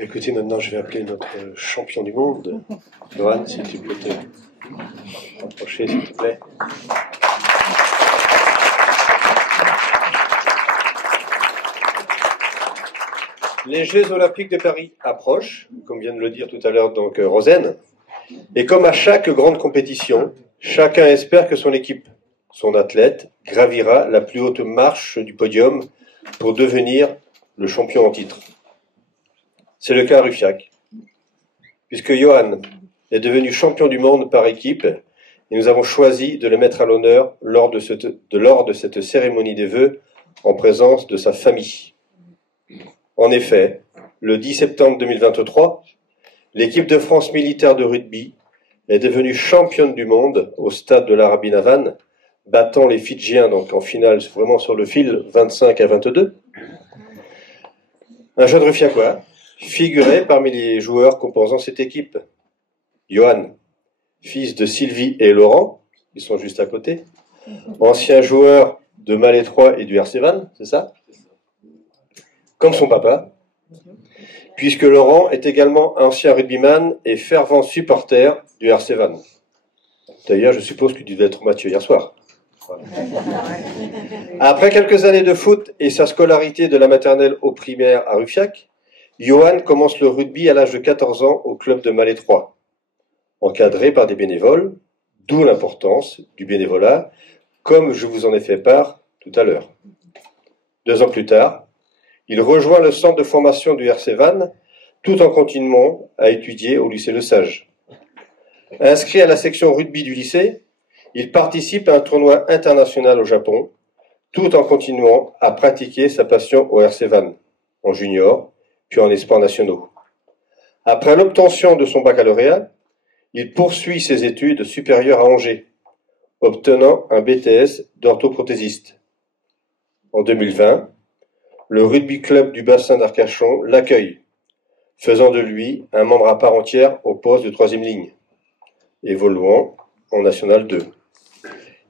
Écoutez, maintenant je vais appeler notre champion du monde. Johan, si tu peux te rapprocher, s'il te plaît. Les Jeux Olympiques de Paris approchent, comme vient de le dire tout à l'heure donc Rosen. Et comme à chaque grande compétition, chacun espère que son équipe, son athlète, gravira la plus haute marche du podium pour devenir le champion en titre. C'est le cas à Ruffiac, puisque Johan est devenu champion du monde par équipe et nous avons choisi de le mettre à l'honneur lors de cette cérémonie des vœux en présence de sa famille. En effet, le 10 septembre 2023, l'équipe de France militaire de rugby est devenue championne du monde au stade de l'Arabie Navan, battant les Fidjiens donc en finale vraiment sur le fil 25-22. Un jeune Ruffiacois figurait parmi les joueurs composant cette équipe. Johan, fils de Sylvie et Laurent, qui sont juste à côté, ancien joueur de Malétroit et du RC Vannes, c'est ça? Comme son papa, puisque Laurent est également ancien rugbyman et fervent supporter du RC Vannes. D'ailleurs, je suppose que tu devais être au Mathieu hier soir. Après quelques années de foot et sa scolarité de la maternelle au primaire à Ruffiac, Johan commence le rugby à l'âge de 14 ans au club de Malétroit, encadré par des bénévoles, d'où l'importance du bénévolat, comme je vous en ai fait part tout à l'heure. 2 ans plus tard, il rejoint le centre de formation du RC Vannes, tout en continuant à étudier au lycée Le Sage. Inscrit à la section rugby du lycée, il participe à un tournoi international au Japon, tout en continuant à pratiquer sa passion au RC Vannes, en junior, puis en espoirs nationaux. Après l'obtention de son baccalauréat, il poursuit ses études supérieures à Angers, obtenant un BTS d'orthoprothésiste. En 2020, le rugby club du bassin d'Arcachon l'accueille, faisant de lui un membre à part entière au poste de 3e ligne, évoluant en National 2.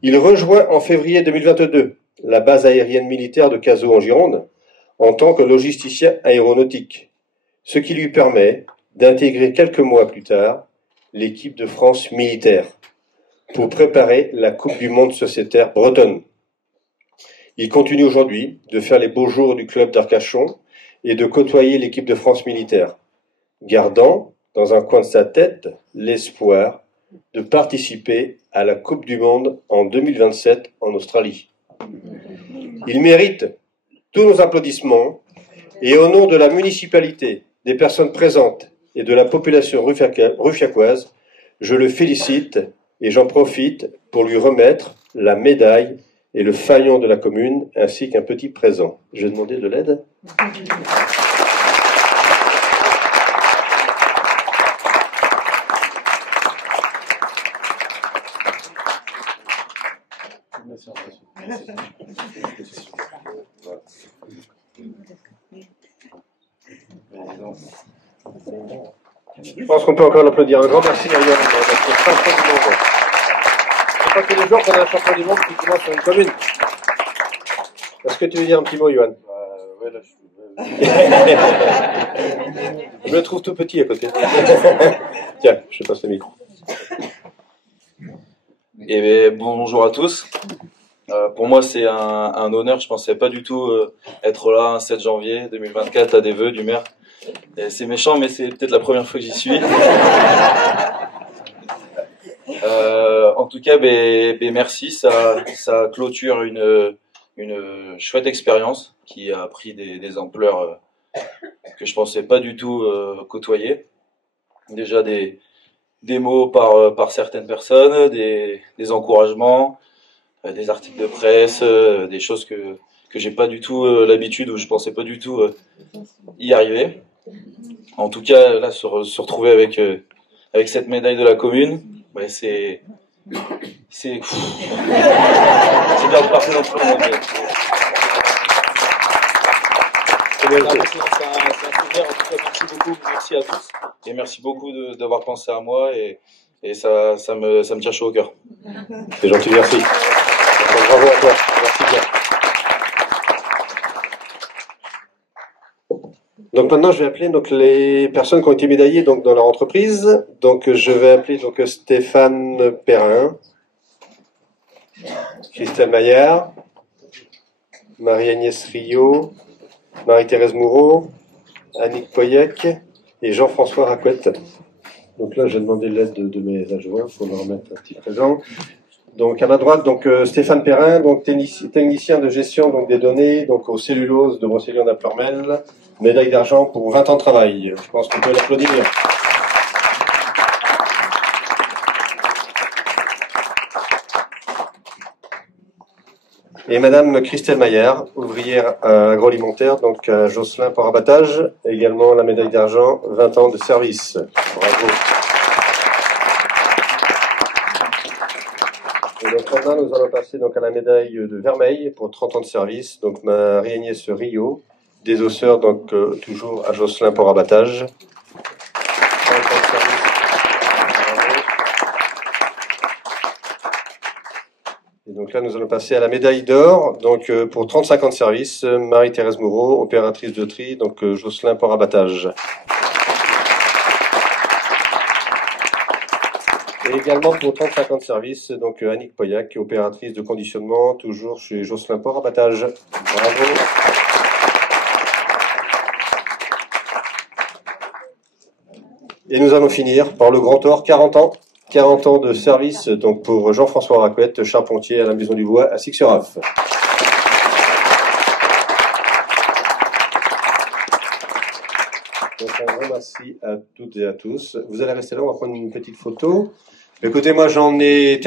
Il rejoint en février 2022 la base aérienne militaire de Cazaux en Gironde en tant que logisticien aéronautique, ce qui lui permet d'intégrer quelques mois plus tard l'équipe de France militaire pour préparer la Coupe du Monde sociétaire bretonne. Il continue aujourd'hui de faire les beaux jours du club d'Arcachon et de côtoyer l'équipe de France militaire, gardant dans un coin de sa tête l'espoir de participer à la Coupe du Monde en 2027 en Australie. Il mérite tous nos applaudissements et au nom de la municipalité, des personnes présentes et de la population ruffiacoise, je le félicite et j'en profite pour lui remettre la médaille et le fanion de la commune, ainsi qu'un petit présent. Je vais demander de l'aide. Je pense qu'on peut encore l'applaudir. Un grand merci à Johan d'être champion du monde. C'est pas tous les jours qu'on a un champion du monde qui commence sur une commune. Est-ce que tu veux dire un petit mot, Johan? Ouais, là, Je le trouve tout petit à côté. Tiens, je te passe le micro. Eh bien, bonjour à tous. Pour moi, c'est un honneur. Je pensais pas du tout être là un 7 janvier 2024 à des vœux du maire. C'est méchant, mais c'est peut-être la première fois que j'y suis. En tout cas, merci. Ça clôture une chouette expérience qui a pris des ampleurs que je pensais pas du tout côtoyer. Déjà des mots par certaines personnes, des encouragements, des articles de presse, des choses que j'ai pas du tout l'habitude, ou je pensais pas du tout y arriver. En tout cas, là, se retrouver avec cette médaille de la commune, c'est bien de partir dans tout le monde. C'est un plaisir. En tout cas, merci beaucoup, merci à tous, et merci beaucoup d'avoir pensé à moi, et ça me tire chaud au cœur. C'est gentil, merci. Bravo à toi, merci bien. Donc maintenant, je vais appeler donc les personnes qui ont été médaillées donc dans leur entreprise. Donc je vais appeler donc Stéphane Perrin, Christelle Maillard, Marie-Agnès Rio, Marie-Thérèse Moureau, Annick Poyec et Jean-François Racouette. Donc là, j'ai demandé l'aide de mes adjoints pour leur mettre un petit présent. Donc à ma droite, donc Stéphane Perrin, donc technicien de gestion donc des données, donc au cellulose de Brocéliande-à-Pleurmel, médaille d'argent pour 20 ans de travail. Je pense qu'on peut l'applaudir. Et Madame Christelle Maillard, ouvrière agroalimentaire, donc à Josselin pour abattage, également la médaille d'argent, 20 ans de service. Bravo. Et donc maintenant, nous allons passer donc à la médaille de vermeil pour 30 ans de service. Donc Marie-Agnès Rio, des osseurs, donc toujours à Josselin pour abattage. 30 ans de service. Bravo. Et donc là, nous allons passer à la médaille d'or, donc pour 35 ans de service, Marie-Thérèse Moureau, opératrice de tri, donc Josselin pour abattage. Et également pour 35 ans de service, donc Annick Poyac, opératrice de conditionnement, toujours chez Josselin Port Abattage. Bravo. Et nous allons finir par le grand or, 40 ans. 40 ans de service donc pour Jean-François Racouette, charpentier à la Maison du Bois à Six-sur-Arve. Donc un grand merci à toutes et à tous. Vous allez rester là, on va prendre une petite photo. Écoutez, moi j'en ai